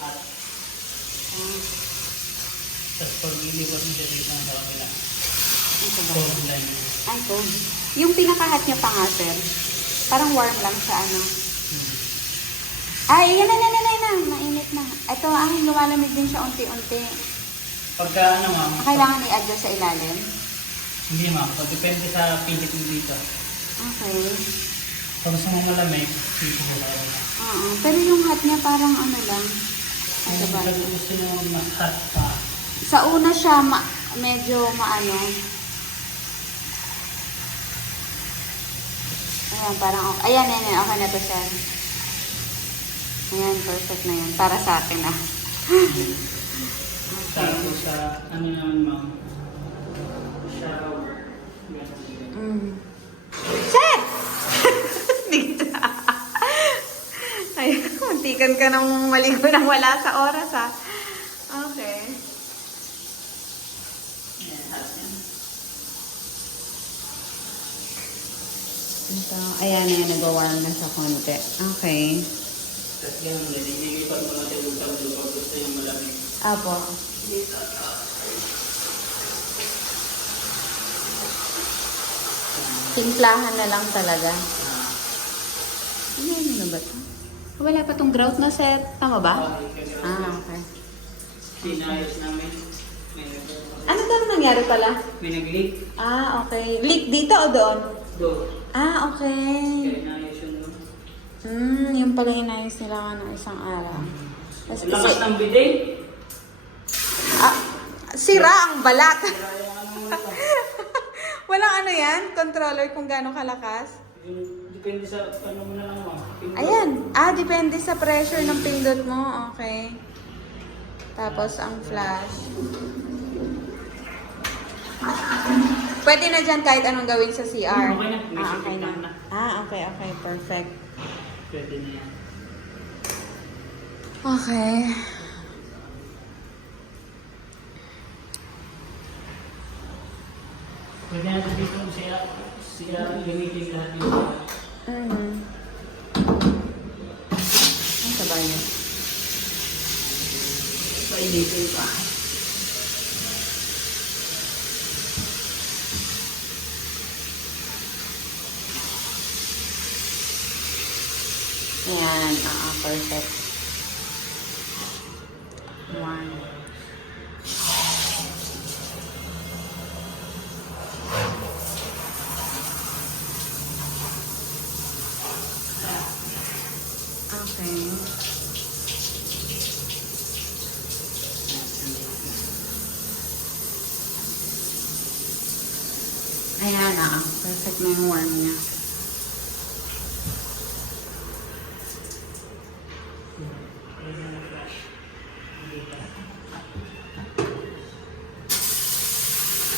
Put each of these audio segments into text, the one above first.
At Ah, tapos pag ilipat mo siya dito sa kabila, ito ba? cold line mo. Ay, cold. Yung pinaka-hot niya pa nga, sir. Parang warm lang sa ano. Ay, yan na. Mainit na. Ito, lumalamig din siya unti-unti. Pagka ano ma'am, Kailangan i-adjust sa ilalim? hindi ma'am, pag depende sa pilit mo dito. Okay. Pag gusto mo malamig, dito ko lang. Oo. Pero yung hot niya parang ano lang. Ito Kung ba? gusto mo mas hot pa, Sa una siya, medyo maano. Ayan, parang okay. Ayan. Okay na to, sir. Ayan, perfect na yan. Para sa akin, ah. tapos sa ano naman ma'am, shower. Mm. Sir! Dito. Ay, muntikan ka nang maligo nang wala sa oras, ah. Okay. Ayan, hot yan. Ito, ayan, nag-warm na siya konti. Okay. Tapos yan, nililipat mo natin yung talo pag gusto yung malamig. Apo. Timplahan na lang talaga. Ano na ba ito? Wala pa tong grout na set. Tama ba? Okay. Sinayos namin. Ano daw nangyari pala? May nag-leak. Okay. Leak dito o doon? Doon. Okay. Kaya inayos yun doon. Yung pala inayos nila ng isang araw. Tapos Lakas ng bidet. sira ang balat. Kaya yung ano mo ito. Walang ano yan? Controller kung gaano kalakas? Yung depende sa ano mo na lang ma'am. Ayan. Depende sa pressure ng pindot mo. Okay. Tapos ang flash. Pwede na dyan kahit anong gawin sa CR. Okay na. May Okay na. na. Okay. Perfect. Pwede na yan. Okay. Pwede natin dito siya gamitin lahat yung Ang sabay niya. pailitin pa. Ayan. Perfect. One. Okay. Ayan perfect na yung warm niya.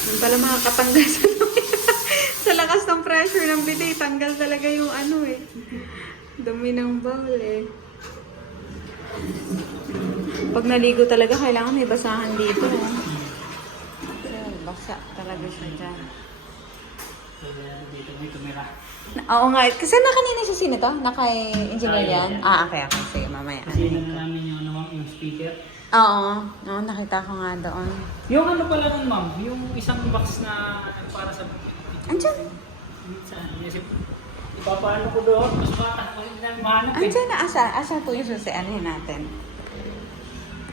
Yung pala makakatanggal sa sa lakas ng pressure ng bidet, tanggal talaga yung ano eh. Dumi ng bowl eh. Pag naligo talaga, kailangan may basahan dito. Basa talaga siya dyan. Pwede natin dito may tumira. Oo nga, kasi kanina siya sino to? Naka-engineer yan? Okay. Sige, mamaya. Kasi na namin yung, ano, ma'am, yung speaker. Oo, nakita ko nga doon. Yung ano pala nun ma'am, yung isang box na para sa... Andyan. Saan? Ipapaano ko doon, mas hindi namin mahanap eh. Andyan na, asa po yung susianin natin.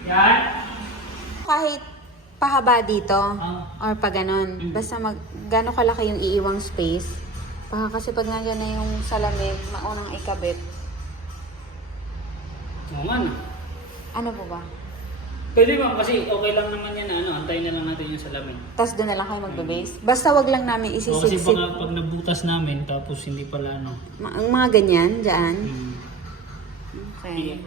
Yan. Kahit pahaba dito, Ah. or pa ganon, basta gano'n kalaki yung iiwang space. Kasi pag nandiyan na yung salamig, maunang ikabit. Oo nga na. Ano po ba? Pwede ma'am, kasi okay lang naman yan na antayin na lang natin yung salamin. Tapos doon na lang kayo magbe-base. Basta wag lang namin O kasi isisiksik. pag nabutas namin, tapos hindi pala ano. Ang mga ganyan, dyan. Okay.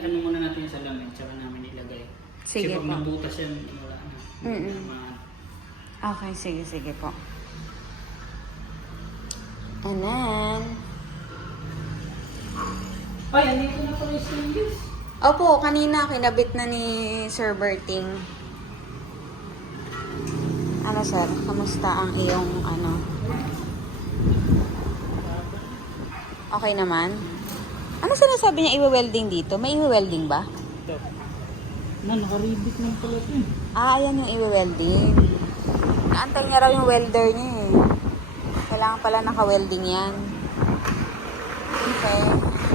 Ano muna natin yung salamin, tsaka namin ilagay. Sige kasi pag po. nabutas yan, wala na. Okay, sige po. And then, Ay, andito na pala yung stainless. opo, kanina kinabit na ni Sir Berting. Ano sir, kamusta ang iyong ano? Okay naman? Ano sinasabi niya i-welding dito? May i-welding ba? Ito. Nakaribit lang pala ito eh. Ah, ayan yung i-welding. Naantay niya raw yung welder niya eh. Kailangan pala naka-welding yan. Okay.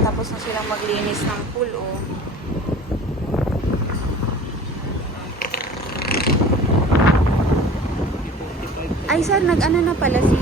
Tapos na silang maglinis ng pool, oh. Ay, sir, nag-ano na pala si